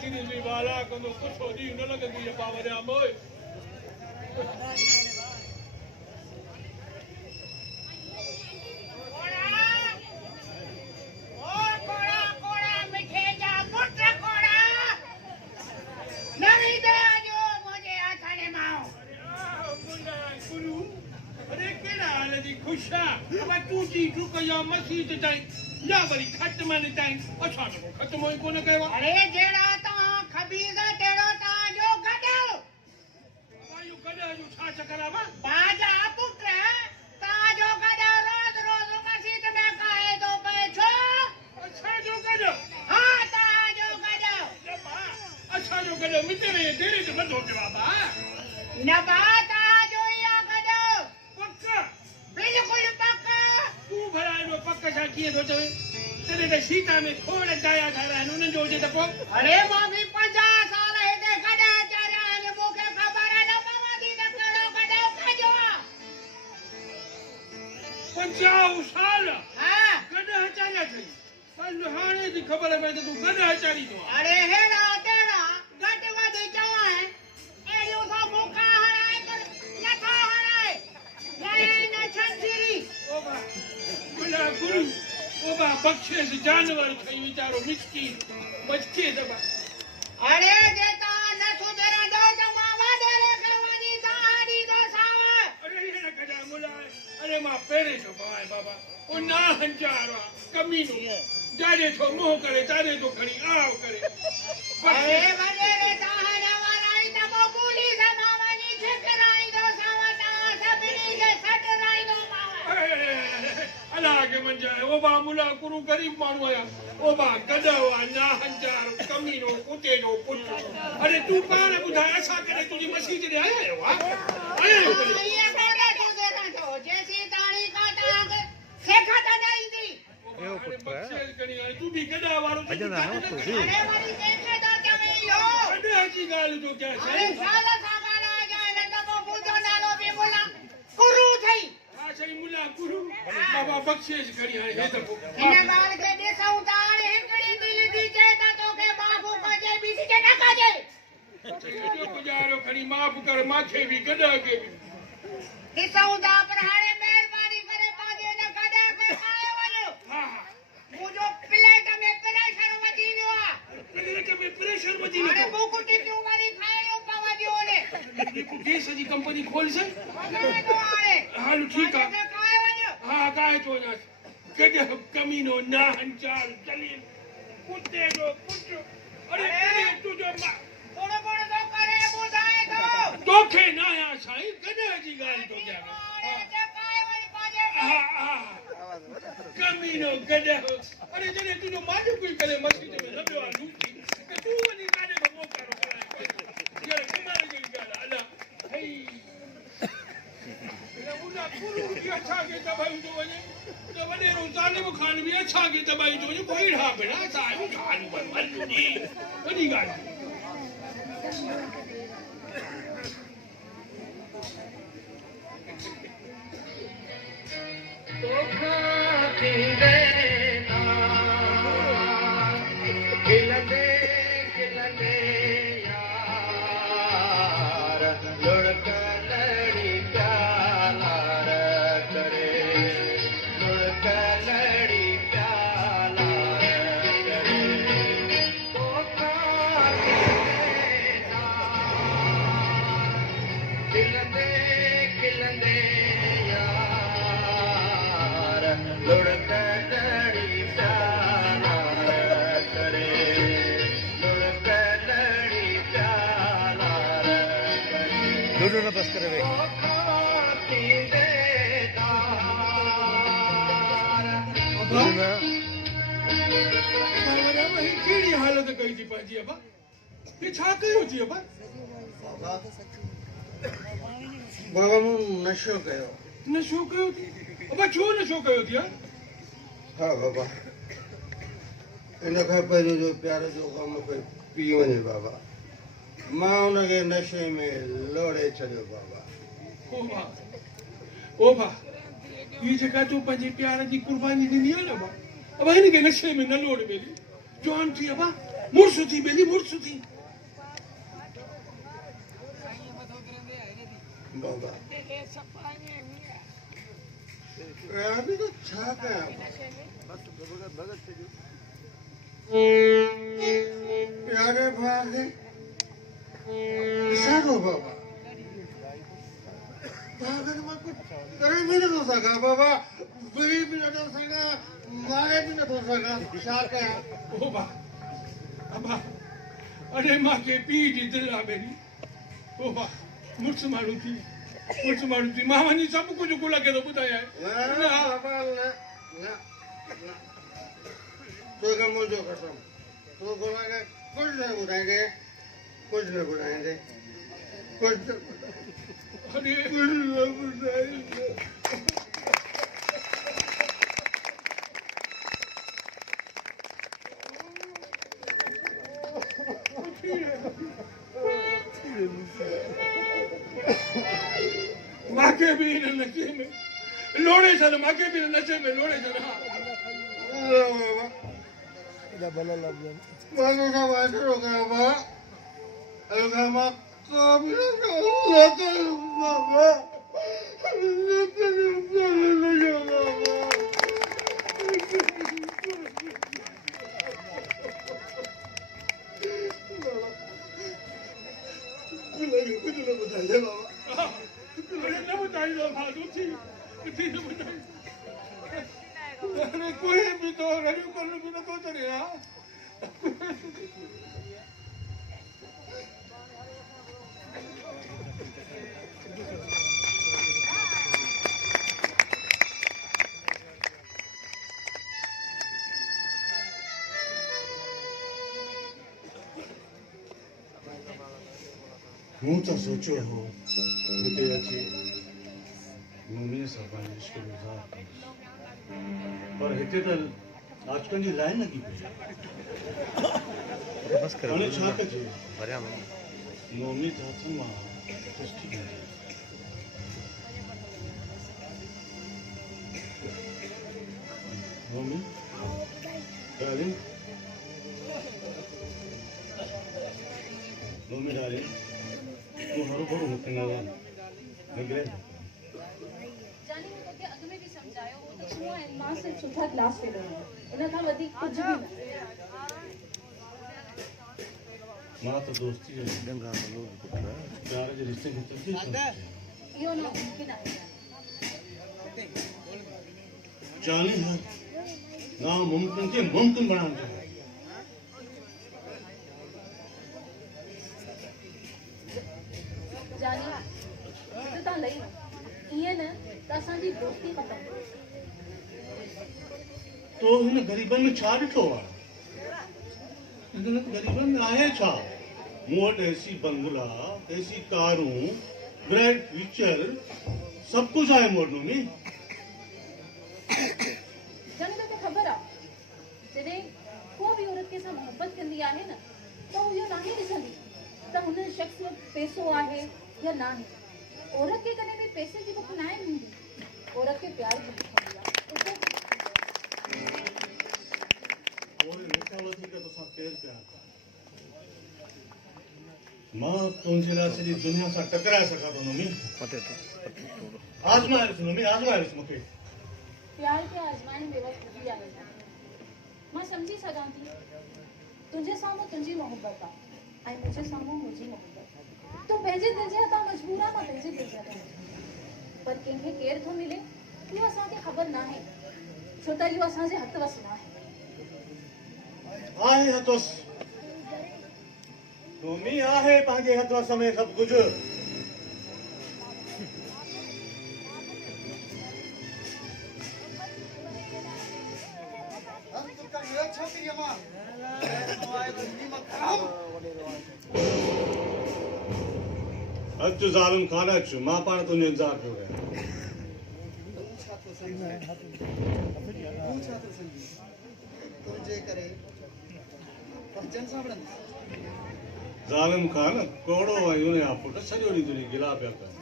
चीनी भी वाला कनो कुछ हो दी न लगदी है बावरे मोए खुशा अब टूटी टूक या मस्जिद ताई या बड़ी खत्म ने ताई अच्छा तो खत्म होई कोन कयो अरे जेड़ा ता खबीजा तेड़ो ता जो गडो वायु गडो जो छा चकरावा बाजा पुत्र ता जो गडो रोज रोज मस्जिद में काहे दो बैठो अच्छा जो गडो हां ता जो गडो अच्छा जो गडो मिटे रे तेरे तो बंद हो के बाबा नबाता जो या गडो पक्का बिल्कुल पक्का तू भला नो पक्का छा किए तो तेरे ते सीता में खोड़ दाया धारा न जो जे तको अरे मां भी 50 साल है ते गडा चारा ने मोके खबर न पवदी न करो गडो खाजो 50 साल हां गडा चारा थई पर हाने दी खबर में तू गडा चारी तो अरे हेड़ा तेड़ा गट वदी चवा है एयो तो मुका हराए कर नथा हराए ले न छंजीरी ओ बा गुला गुरु ओ बा बख्शे से जानवर थई विचारो मिस्कीन बचके दबा अरे देता न सुधरा दो तो मावा दे रे करवानी दाड़ी दो सावा अरे ये न गडा मुला अरे मां पेरे जो बाय बाबा ओ ना हंजारा कमीनो जाने तो मोह करे जाने तो खड़ी आओ करे अरे बने रे ताहरा वाराई तमो पुली समावानी ठकराई दो सावा ता सबनी के सट राई दो मावा अल्लाह के मन जाए ओ बा मुला गुरु गरीब मानू आया ओ बा गडवा ना हंजार कमीनो कुते नो पुट अरे तू पाण बुधाय असा करे तुजी मस्जिद रे आया हो आया ये कोरे तू देना तो जैसी ताड़ी का टांग सेखता नहीं दी यो पुट तू भी गडा वालो अजन आओ तो जी अरे वाली देखे तो तमे यो गडा की गाल तो क्या अरे साला सागाला जाए न तमो पूजो नालो भी बोला गुरु थई सही मुला गुरु बाबा बख्शेश करी है हे तो इन गाल के देसौ तार हिकड़ी दिल दी चेता तो के बाबू को जे बीसी के न काजे जो गुजारो खड़ी माफ कर माखे भी गडा के भी देसौ दा पर हारे मेहरबानी करे पाजे न गडा के खाए वनो हां मुजो प्लेट में प्रेशर वजी लियो प्लेट में प्रेशर वजी अरे बुकु टिक्की मारी खाए लो पवदियो ने देश जी कंपनी खोल से मगर तो आरे हाल ठीक है खाए वनो हां काय तो ना गडा कमीनो ना हंचार जलील कुत्ते दो पुट अरे तू जो थोड़ा बड़ा तो करे बुधाए तो तोखे ना या साईं गडा जी गाल तो क्या कमीनो गडा अरे जने तू जो माजू कोई करे मस्जिद में लबे वालू कि तू वनी काने में मौका रो करे यार कमाल की गाल अल्लाह हे ले उना गुरु की अच्छा के दबाई जो वने तो वने रो जालिम खान भी अच्छा के दबाई जो कोई रहा बेटा साईं खान पर मल्लू वनी गाल तो खाती देना खिलते खिलते यार लुढ़क लड़ी प्यार करे लुढ़क लड़ी प्यार करे तो खाती देना खिलते खिलते लुढ़क लड़ी प्यार करे लुढ़क लड़ी प्यार करे दोनों ना बस करे वे खाती देदार दोनों बाबा वही केड़ी हालत कई थी पाजी अबा ये छा कयो जी अबा बाबा मु नशो कयो नशो कयो थी अबा छो नशो कयो थी हाँ बाबा इन खां पहिरियों जो प्यार जो कम कोई पी वञे बाबा मां उनखे नशे में लोड़े छॾियो बाबा ओ बा ये जगह तू पंहिंजे प्यार जी कुर्बानी ॾिनी आहे न बा अब हिनखे नशे में न लोड़ मिली जवान थी अबा मुर्स थी बेली मुर्स थी बाबा अभी तो छा गया प्यारे भागे सारो बाबा भागे तो मैं कुछ करे भी नहीं हो सका बाबा बुरी भी नहीं हो सका मारे भी नहीं हो सका छा गया ओ बा अबा अरे मां के पीठ दिला बेली ओ बा मुर्स मारू थी मावनी सब कुछ को लगे तो बुधाया बाबा ना तो का मुझे कसम तो बोलेंगे कुछ नहीं बुलाएंगे कुछ नहीं बुलाएंगे अरे कुछ नहीं बुलाएंगे माँ के भी न नशे में लोड़े सन माँ के भी न नशे में लोड़े सन मानो का वाटर हो गया बा अगर माँ कभी लेकिन बाबा कुछ नहीं बताइए बाबा अरे न बताई दो फालतू थी न बताई अरे कोई भी तो रवि कर भी न तो चले હું તો સોચ્યો હો કે પછી મમ્મીને સરપાને ઇશ્ક ગુજાર पर हिते तो आजकल जी लाइन लगी पई बस करो અને છા કે છે भरिया મમ્મી તો હાથમાં ટેસ્ટી છે મમ્મી डार्लिंग मम्मी डार्लिंग तू हरो भरो निकलना है निकले जानी मैं तोखे अॻु में बि सम्झायो हो त छूआ ऐं मां सिर्फ़ सुठा ग्लास फेरंदा आहियूं उन खां वधीक कुझु बि न मां तो दोस्ती है गंगा मलो पुत्र प्यार के रिश्ते में तो इहो न मुमकिन आहे जानी है ना मुमकिन के मुमकिन बनाना है जानी हिते तव्हां लही वञो ईअं न त असांजी दोस्ती ख़तमु तो इन गरीबन में छा ॾिठो आहे इन गरीबन में आहे छा मूं वटि एसी बंगला एसी कारूं ब्राइट फ्यूचर सब कुछ आहे मूं वटि मम्मी जानी तोखे ख़बर आहे जॾहिं को बि औरत कंहिंसां मोहबत कंदी आहे न त हू इहो नाहे ॾिसंदी त हुन शख़्स वटि पैसो आहे या न आहे औरत खे कॾहिं बि पैसे जी बुख न आहे हूंदी औरत खे प्यार जी बुख हूंदी आहे ओए निकालो थी के तो सा पैर प्यार मां तुंहिंजे लाइ सॼी दुनिया सां टकराए सघां थो मम्मी पते तो आज़माइसि मम्मी आज़माइसि मूंखे प्यार खे आज़माइण बेवक़्त बि आहे मां सम्झी सघां थी तुंहिंजे साम्हूं तुंहिंजी मोहबत आहे ऐं मुंहिंजे साम्हूं मुंहिंजी मोहबत तूं पंहिंजे दिलि जे हथां मजबूर आहे मां पंहिंजे दिलि जे हथां पर कंहिंखे केरु थो मिले इहो असांखे ख़बर न आहे छो त इहो असांजे हथ वस न आहे आहे हथोस मम्मी आहे पंहिंजे हथ वस में सभु कुझु अच ज़ालिम खान अच मां पाण तुंहिंजो इंतज़ार पियो कयां ज़ालिम खान कोड़ो ऐं उन जा पुट सॼो ॾींहुं तुंहिंजी गिला पिया कनि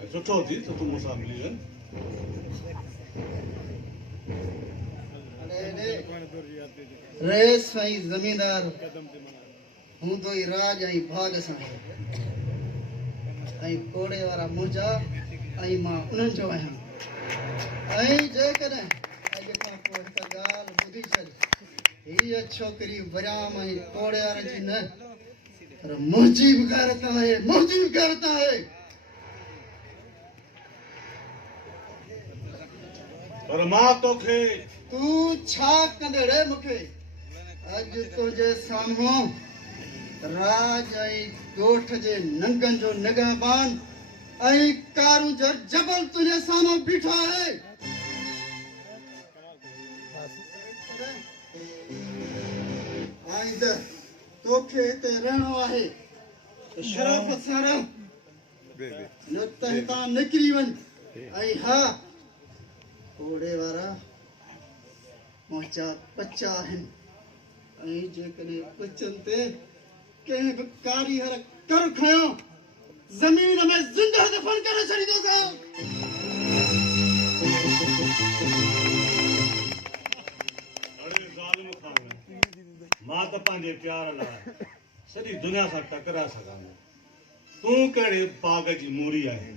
ऐं सुठो थी त तूं मूंसां मिली वञ रे साईं ज़मींदार हूं तो ई राज ऐं भाग सां ऐं कोड़े वारा मुंहिंजा ऐं मां उन्हनि जो आहियां ऐं जेकॾहिं अॼु खां पोइ हिकु ॻाल्हि ॿुधी छॾ हीअ छोकिरी वरियाम ऐं कोड़े वारनि जी न पर मुंहिंजी बि गैरत आहे मुंहिंजी बि गैरत आहे पर मां तोखे तूं छा कंदे रे मूंखे अॼु तुंहिंजे साम्हूं राज ऐं ॻोठ जे नंगनि जो निगहबान ऐं कारूं जो जबल तुंहिंजे साम्हूं बीठो आहे आइंदर तोखे हिते रहणो आहे शराफ़त सां रह न त हितां निकिरी वञ ऐं हा कोड़े वारा मुंहिंजा बच्चा आहिनि ऐं जेकॾहिं बचनि ते कंहिं बि कारीगर कर खयो ज़मीन में ज़िंदा दफ़न करे छॾींदोसां अड़े ज़ालिम खान मां त पंहिंजे प्यार लाइ सॼी दुनिया सां टकराए सघां तूं कहिड़े बाग़ जी मूरी आहे